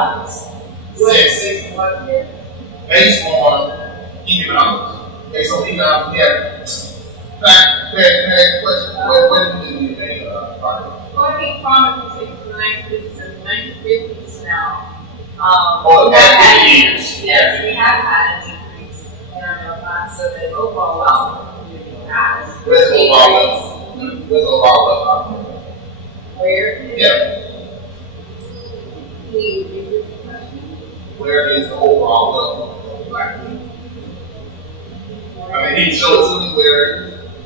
funds. Based on economics. Based on economics, yeah. That question, when did you make progress? Well, I think from the 1950s now. The past 50 years. Yes, we have had an increase in our middle class, so the overall wealth of the community has. Where's the overall wealth? Where's the overall wealth? Where? Yeah. Where is the overall wealth of black people? I mean, he showed it to me where.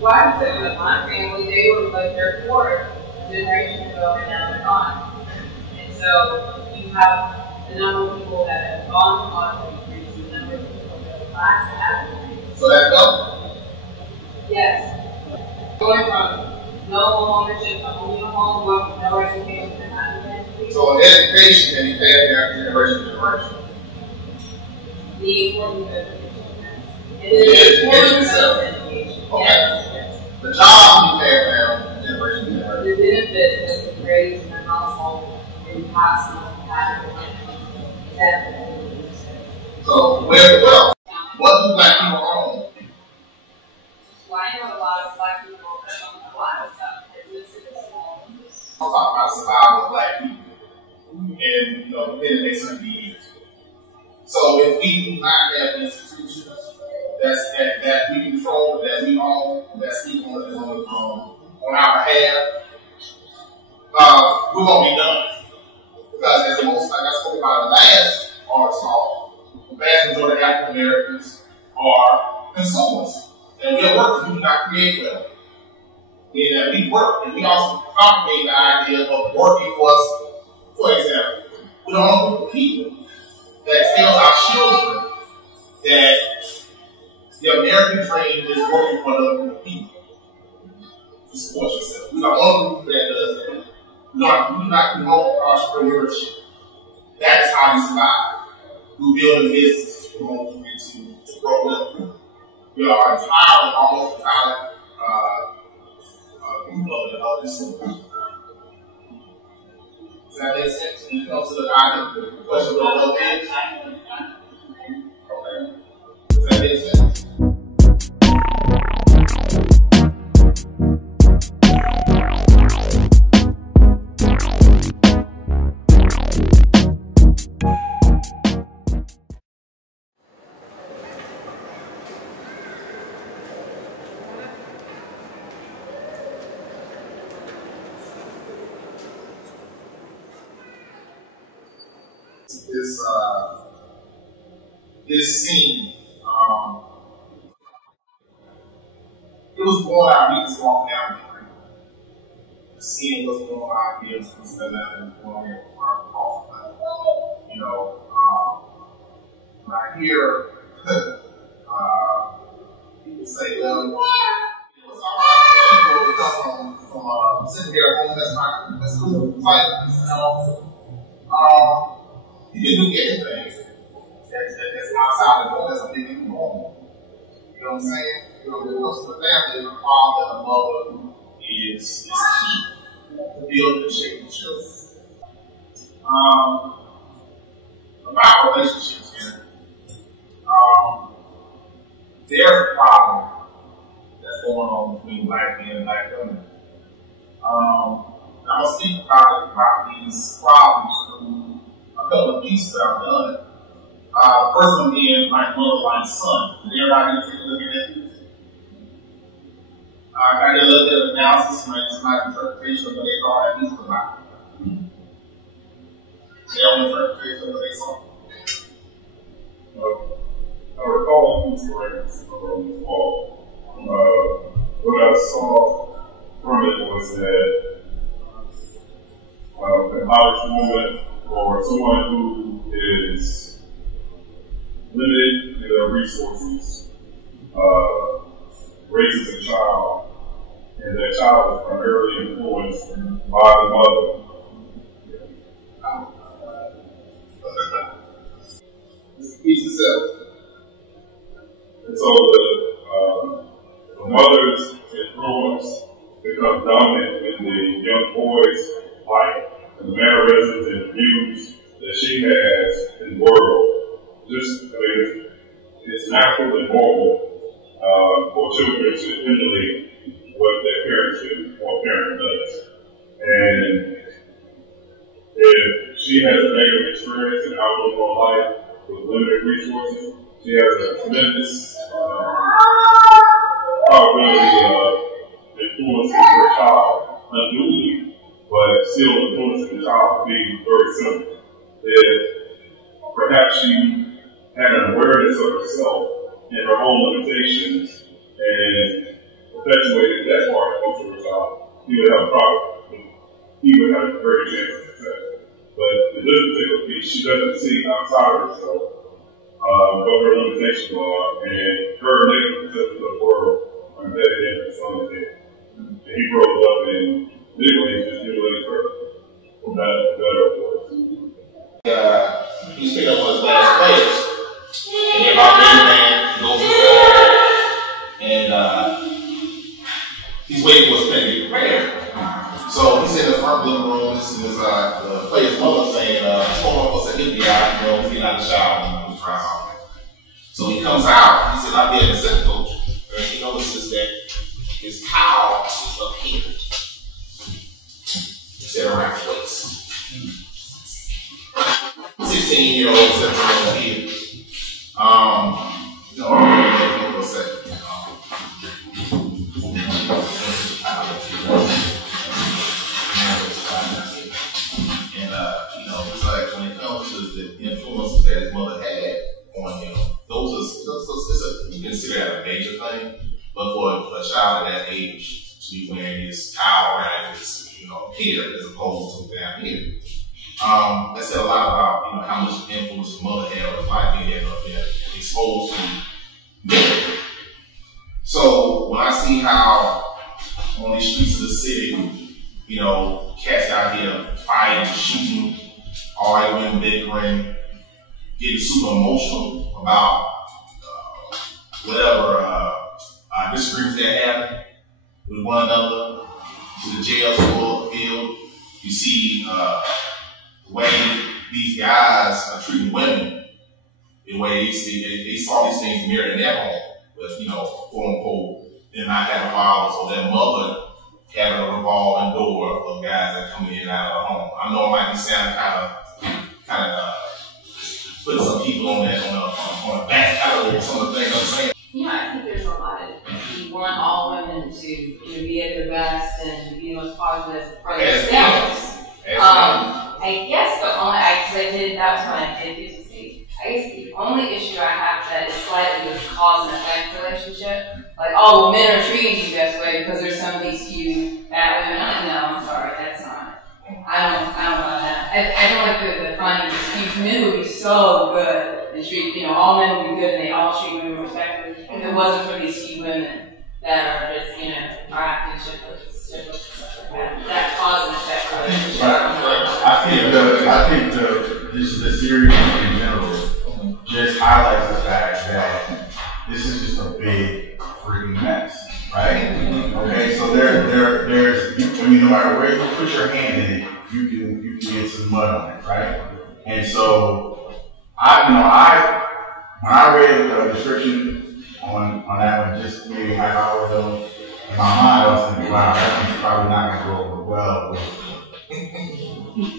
Well, I would say with my family, they were like their fourth generation ago, and now they're gone. And so you have the number of people that have gone to college degrees, the number of people that have class that have degrees. So that's up? Yes. Going from no ownership to owning a home, no education to having an education. So education can be passed down generation to generation. The importance of education. And the importance of education. Okay. Yes. The job can be passed down generation to generation. The benefits of the raised in the household in possible definitely. So where's the wealth? What do black people own? Well, I know a lot of black people that own a lot of stuff. I'm talking about survival of black people in within the next 100 years. So if we do not have institutions that we control, that we own, that speak on our behalf, we're gonna be done. Because as most, like I spoke about in the last ArtTalk, the vast majority of African Americans are consumers. And we are workers, we do not create wealth. Meaning that we work, and we also propagate the idea of working for us. For example, we don't want a group of people that tells our children that the American dream is working for another group of people to support yourself. We don't want a group that does that. We do not promote entrepreneurship. That is how we survive. We build a business to promote to grow wealth. We are almost entirely group of this sort. Does that make sense? When it comes to the question of what wealth is? Okay. Does that make sense? This scene, it was born out of me just walking down the street. The scene was born out of me just going across the left. You know, when I hear people say, well, it's all right for people to come from sitting here at home, that's cool. You can do anything that's outside the home, that's a big thing home. You know what I'm saying? You know, when it comes to the family, the father and the mother is key to building and shaping children. About relationships here, there's a problem that's going on between black men and black women. I'm going to speak about these problems through a couple of pieces that I've done. First one being my mother, my son. Did everybody take a look at that piece? I did a little bit of analysis, my interpretation of what they thought that piece was about. Their own interpretation of what they saw. I recall the piece from the fall. What I saw from it was that an Irish woman or someone who is limited in their resources raises a child, and that child is primarily influenced by the mother. It's a piece itself. And so the mother's influence becomes dominant in the young boy's life, and the mannerisms and views that she has in the world. Just, I mean, it's natural and normal for children to emulate what their parents do or parent does. And if she has a negative experience and outlook on life with limited resources, she has a tremendous probability of influencing her child unduly, but still influencing the child to be very simple. If perhaps she had an awareness of herself and her own limitations and perpetuated that part into her child, he would have a problem. He would have a greater chance of success. But in this particular piece, she doesn't see outside of herself what her limitations are, and her negative perceptions of the world are embedded in her son's head. And he grows up in literally just stimulates her for better, of course. He's picking up on his last place, and they're about man goes to the and he's waiting for his pen to get prepared. So he's in the front living room. This is the player's mother saying, "What's going on for a second? Yeah, you know, he's getting out of the shower and he's trying out." So he comes out. He said, "I'm being a assistant coach," and he notices that his towel is up here instead of around the waist. 16-year-old, 17-year-old here. No, for a second. It's like when it comes to the influences that his mother had on him, you consider that a major thing, but for a child at that age to be wearing his towel around his, here as opposed to down here. That said a lot about how much influence his mother had on his life, being exposed to men. So when I see how on these streets of the city, cats out here fighting, shooting, arguing, bickering, getting super emotional about whatever disagreements they're having with one another, to the jails full field. You see the way these guys are treating women, the way they saw these things mirrored in their home, with, quote unquote, them not having fathers or their mother having a revolving door of guys that come in and out of the home. I know it might be sounding kind of put some people on a back alley or some of the things I'm saying. I think there's a lot of, you want all women to be at their best and be the most positive for themselves. I guess the only, that's what I did get to see. I guess the only issue I have that is slightly this cause and effect relationship. Like, oh, well, men are treating you this way because there's some of these few bad women. No, I'm sorry, that's not. I don't know that. I don't like the finding these men would be so good and treat, all men would be good and they all treat women respectfully. If it wasn't for these few women that are just, are acting shiftless and stuff like that. That cause and effect relationship. I think the series in general just highlights the fact that this is just a big freaking mess, right? Okay, so there's no matter where you put your hand in it, you can get some mud on it, right? And so when I read the description on that one just maybe half hour ago, in my mind I was thinking, wow, that one's probably not going to go over well with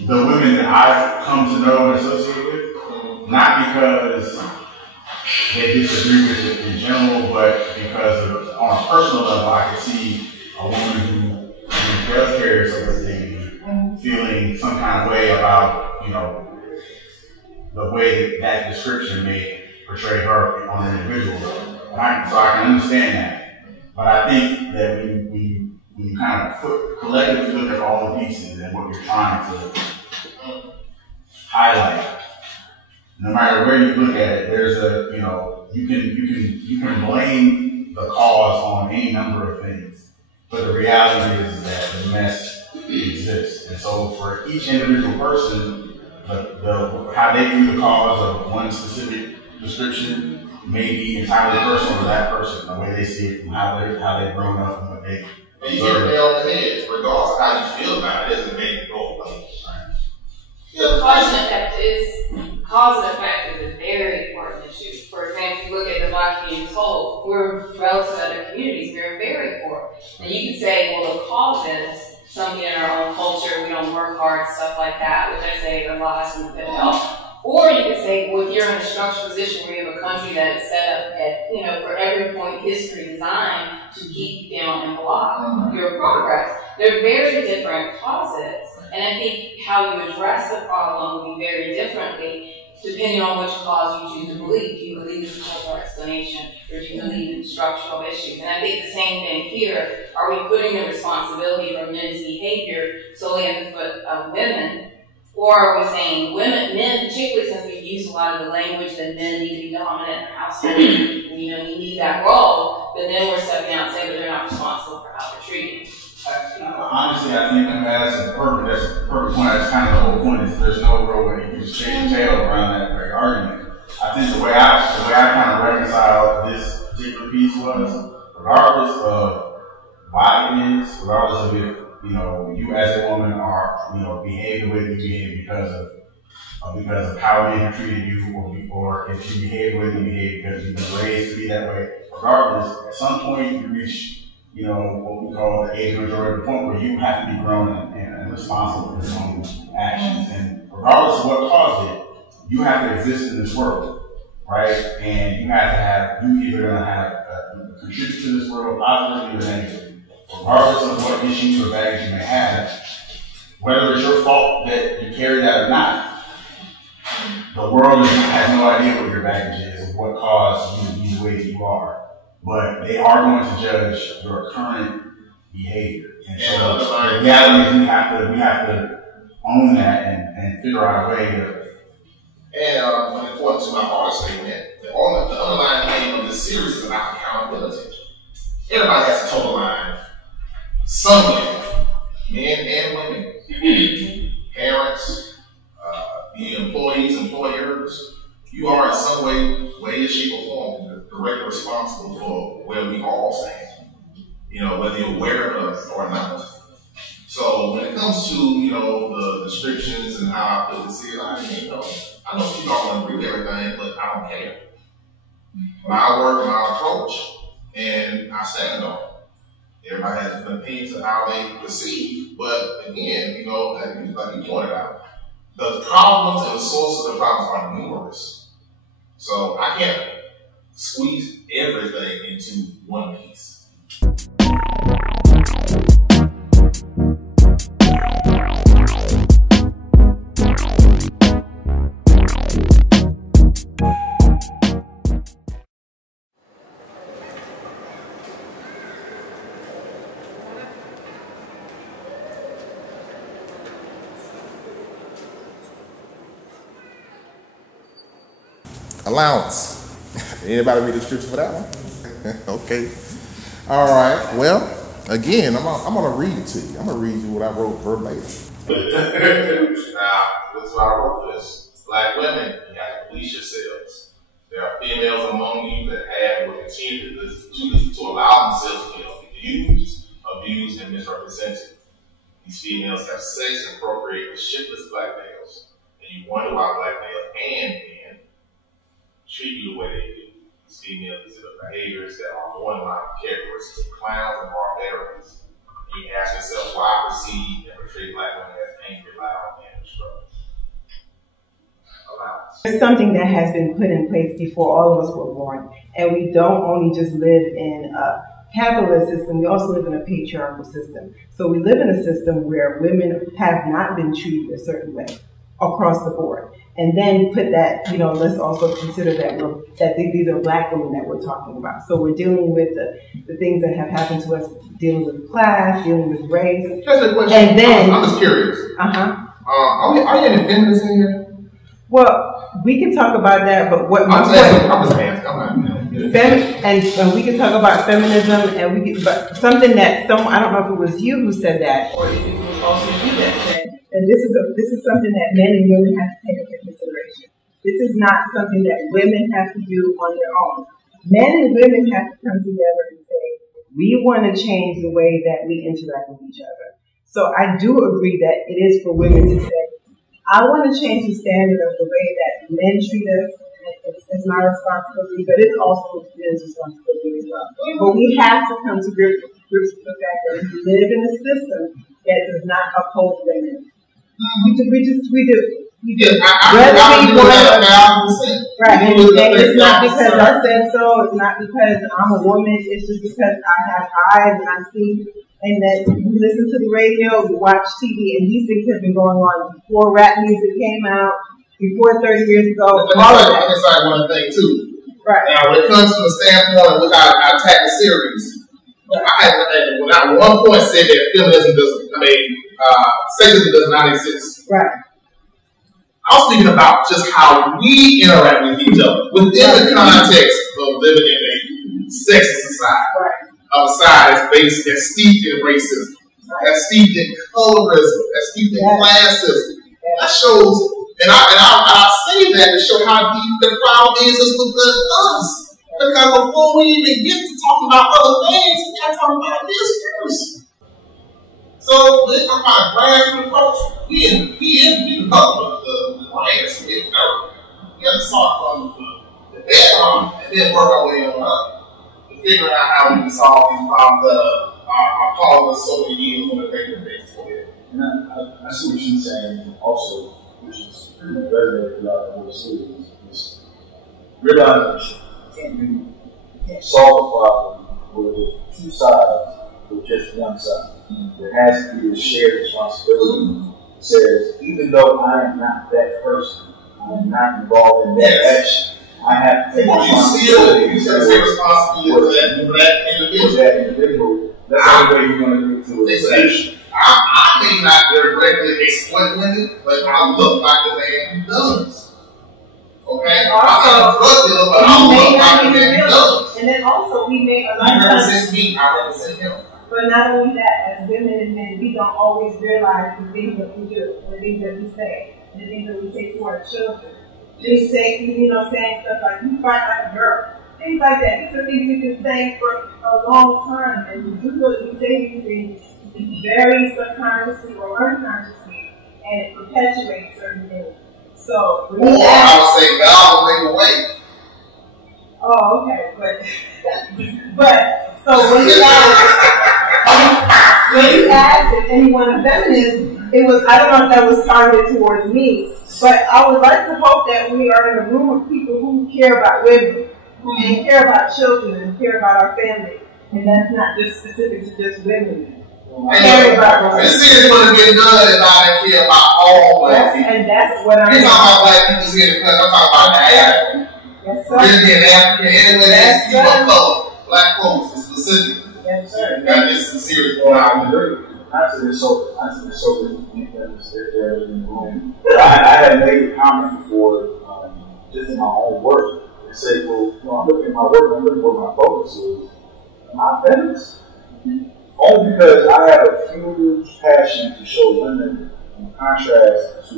the women that I've come to know and associate with, not because they disagree with it in general, but because on a personal level, I can see a woman who does carry some of the thing, feeling some kind of way about, the way that description may portray her on an individual level. So I can understand that. But I think that when you kind of collectively look at all the pieces and what you're trying to highlight, no matter where you look at it, there's you can blame the cause on any number of things, but the reality is that the mess exists. And so for each individual person, how they view the cause of one specific description may be entirely personal to that person, the way they see it from how they've grown up and what they. And you hit the nail on the head. Regardless of how you feel about it, it doesn't make it go away. Yeah, So cause and effect is a very important issue. For example, if you look at the Black community as a whole, we're relative to other communities, we're very poor. And you could say, well, the cause is something in our own culture, we don't work hard, stuff like that, which I say relies on the good health. Or you could say, well, if you're in a structured position where you have a country that is set up at, for every point in history designed to keep you down and block your progress. They're very different causes. And I think how you address the problem will be very differently depending on which cause you choose to believe. Do you believe it's a cultural explanation, or do you believe in structural issues? And I think the same thing here. Are we putting the responsibility for men's behavior solely at the foot of women? Or are we saying men, particularly since we've used a lot of the language that men need to be dominant in the household, and we need that role, but then we're stepping out and saying that they're not responsible for how they're treated. Honestly, I think that's a perfect point. That's kind of the whole point. Is there's no real way you can just chase your tail around that very argument. I think the way I kind of reconciled this particular piece was, regardless of why it is, regardless of if you as a woman are behaving the way you behave because of how men have treated you, or if you behave the way you behave because you've been raised to be that way. Regardless, at some point you reach what we call the age of majority, the point where you have to be grown and responsible for your own actions. And regardless of what caused it, you have to exist in this world, right? And you either going to have contribute to this world positively or negatively. Regardless of what issues or baggage you may have, whether it's your fault that you carry that or not, the world has no idea what your baggage is or what caused you to be the way that you are. But they are going to judge your current behavior. And so the reality is we have to own that and figure out a way to. And when important to my art statement, the underlying theme of this series is about accountability. Everybody has to toe the line. Somewhere, men and women, parents, the employees, employers, you are in some way, shape, or form directly responsible for where we all stand. Whether you're aware of it or not. So when it comes to the descriptions and how I put this here, I know people don't agree with everything, but I don't care. My work, my approach, and I stand on it. Everybody has different opinions of how they perceive, but again, like you pointed out, the problems and the sources of the problems are numerous. So I can't squeeze everything into one piece. Allowance. Anybody read the description for that one? Okay. All right. Well, again, I'm gonna read it to you. I'm gonna read you what I wrote verbatim. Now, this is what I wrote for this. Black women, you have to police yourselves. There are females among you that have or continue to allow themselves to be used, abused, and misrepresented. These females have sex and procreate with shiftless black males, and you wonder why black males and men treat you the way they do. These females exhibit behaviors that are more in line with characteristics of clowns and barbarians. And you ask yourself why I perceive and portray black women as angry, loud, and destructive. Allowance. It's something that has been put in place before all of us were born. And we don't only just live in a capitalist system, we also live in a patriarchal system. So we live in a system where women have not been treated a certain way across the board. And then put that, let's also consider that these are black women that we're talking about. So we're dealing with the things that have happened to us, dealing with class, dealing with race. That's a question. And then, I'm just curious. Are you any feminists in here? Well, we can talk about that, but what my point. I'm just asking. And we can talk about feminism, but something that I don't know if it was you who said that, or if it was also you that said. And this is something that men and women have to take into consideration. This is not something that women have to do on their own. Men and women have to come together and say, we want to change the way that we interact with each other. So I do agree that it is for women to say, I want to change the standard of the way that men treat us. It's my responsibility, but it's also men's responsibility as well. But we have to come to grips with the fact that we live in a system that does not uphold women. We do. I right, and it's not because I said so, it's not because I'm a woman, it's just because I have eyes and I see, and that we listen to the radio, we watch TV, and these things have been going on before rap music came out, before 30 years ago. Let me say one thing too. Right. Now, when it comes from the standpoint of which I attack the series, when I at one point said that feminism sexism does not exist. Right. I was thinking about just how we interact with each other within the context of living in a sexist society. Right. A society that's steeped in racism, that's steeped in colorism, that's steeped in classism. That shows, and I say that to show how deep the problem is within us. Because before we even get to talking about other things, we got to talk about this first. So we're talking about grassroots approach. We develop the grass. We got to start from the bedrock and then work our way on up to figure out how we can solve these problems that are causing us so many years on a regular basis. And I see what she's saying also, which is pretty much resonated throughout the whole series, is realizing you can't solve a problem where there's two sides with just one side. There has to be a shared responsibility that says, even though I am not that person, I am not involved in that action, I have to take responsibility. You still take responsibility for that individual. That's the only way you're going to get to a solution. I may not directly exploit women, but I look like the man who does. Okay? I'm not a drug dealer, but I look like the man who does. And then also, we make a lot of times. He represents me, I represent him. But not only that, as women and men, we don't always realize the things that we do, the things that we say, and the things that we say to our children. We say, saying stuff like, you fight like a girl. Things like that. These are things we've been saying for a long time, and we say these things very subconsciously or unconsciously, and it perpetuates certain things. So, I would say God will make a way. Oh, okay, but so when you asked if anyone is feminist, it was, I don't know if that was targeted towards me, but I would like to hope that we are in a room of people who care about women, and care about children, and care about our families, and that's not just specific to just women. This series going to get done if I didn't care about all black people. And that's what I'm talking about black people's here because I'm talking about the African. Yes, sir. Really being African, anyway, that's people of color, black folks specifically. Yes, sir. Got this series going on. Actually, there's so many things there in the room. I had made a comment before, just in my own work, and say, well, I'm looking at my work, I'm looking at what my focus is. Am I feminist? Only because I have a huge passion to show women, in contrast to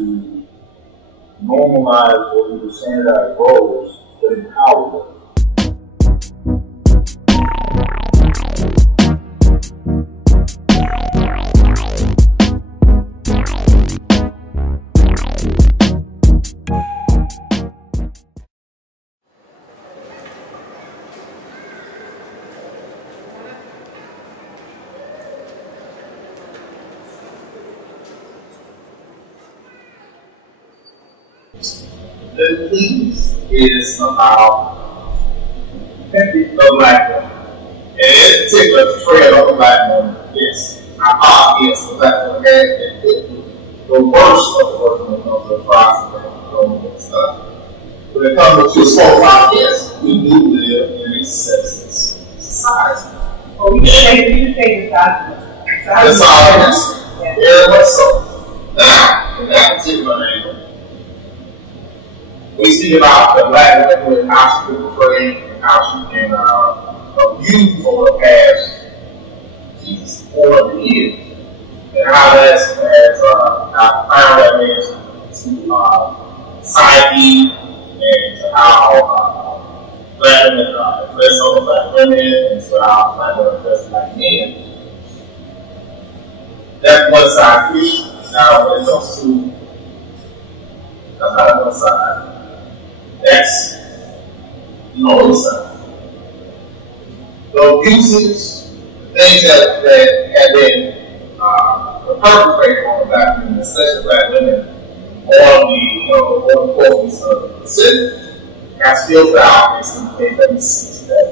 normalize or even standardize roles that empower them. The piece is about the black woman. And in particular, portrayal of the black woman, yes, the black woman had the worst of the worst when it comes to atrocity and stuff. When it comes to profile, yes, we do live in a sexist society. Oh, you can say society. That's all it is. Very much so. Now, in that particular angle, we see about the black woman and how she can portray and how she can abuse over the past 400 years. And how that has found that into psyche and to how black women dress over black women and to how black women dress black men. That's one side of the issue. Now, when it comes to That's not one side. That's the other side. The abuses, things that have been perpetrated on the black women, especially black women, on the portions of the city, got spilled out into the things that we see today.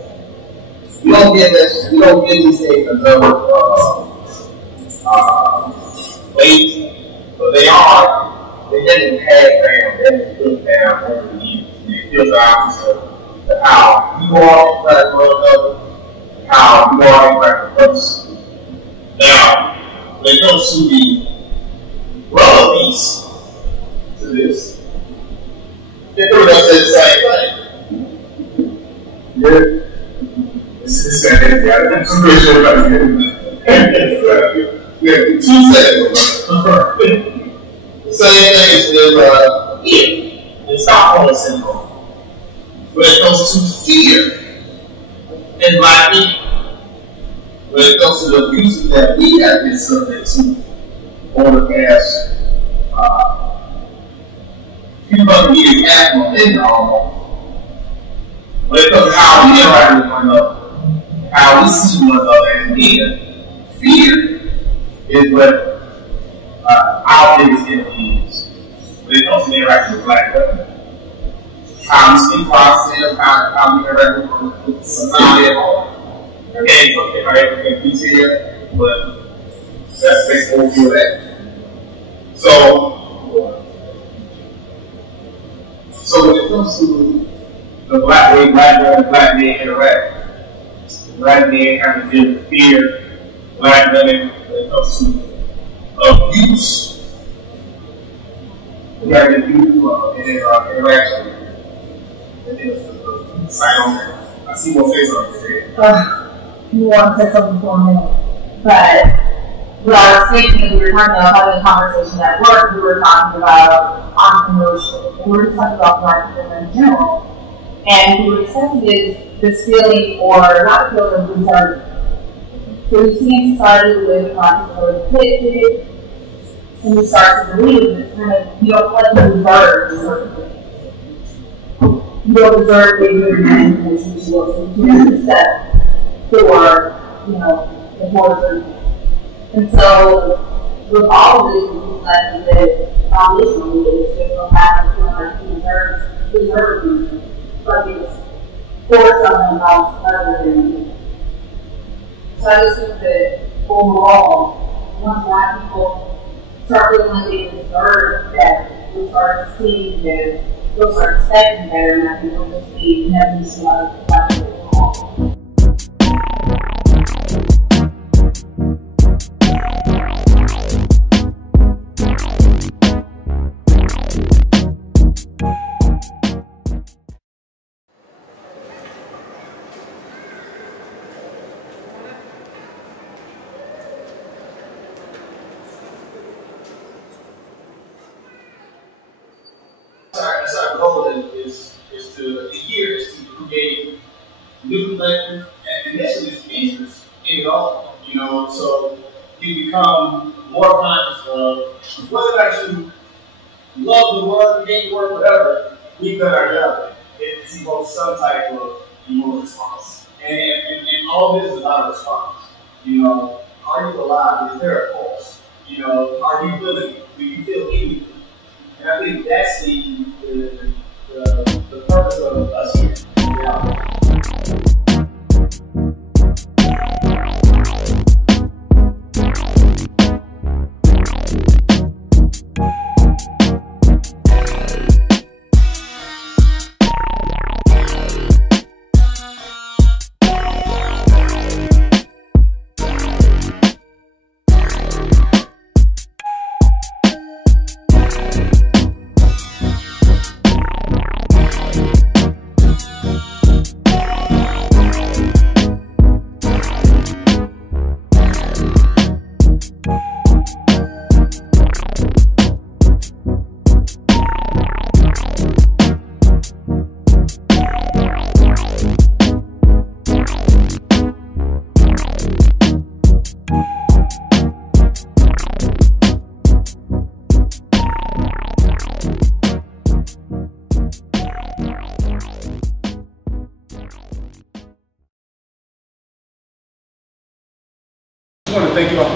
We don't give these things another weight, but they've been passed down, they've been put down over the years. They filled out to how you all interact with one another, how you all interact with others. Now, when it comes to the brother piece to this, they pretty much say the same thing. Yeah. It's the same thing. I'm pretty sure about it. Yeah, 2 seconds. The same thing is in Stockholm syndrome. When it comes to fear in black people, when it comes to the abuses that we have been subject to over the past few hundred years after in almost, when it comes to how we interact with one another, how we see one another as men, fear is what our biggest enemy is. When it comes to interacting with black women, how we speak for ourselves, how we interact with society at all. Again, something I have to detail, but that's basically what we do that. So when it comes to the black way black women, black men interact, black men have to deal with fear, black women when it comes to abuse, we have to do interaction. And then the sign on there. I see what say something today. You want to say something for a minute, but what I was thinking, we were talking about having a conversation at work, we were talking about entrepreneurship, and we were just talking about black people in general, and we were discussing this feeling, or not feeling of reserve. So you see in society with black people are depicted, and you start to believe this kind of, you don't let them deserve certain things. You don't deserve being good men, which you will accept for, the border. And so, with all of this, it's like the foundational is just don't have to feel like he deserves these, but it's for someone else other than you. So I just think that overall, once black people start feeling like they deserve better, we'll start seeing better, we'll start expecting better, and I think we'll just be never see a lot of black people at all. Our goal is to create new collective and initiatives interest in it all. So you become more conscious of whether or not you love the word, hate the word, whatever, we've done our job. It's evoked some type of emotional response. And all this is about a response. Are you alive? Is there a pulse? Are you feeling it? Do you feel anything? And I think that's the purpose of us here.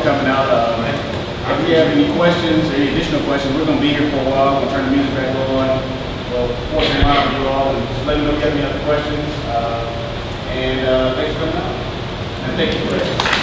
for coming out. If you have any questions or any additional questions, we're going to be here for a while. We'll turn the music back on. Well, fortunately, for you all, and just let me know if you have any other questions. And thanks for coming out. And thank you for it.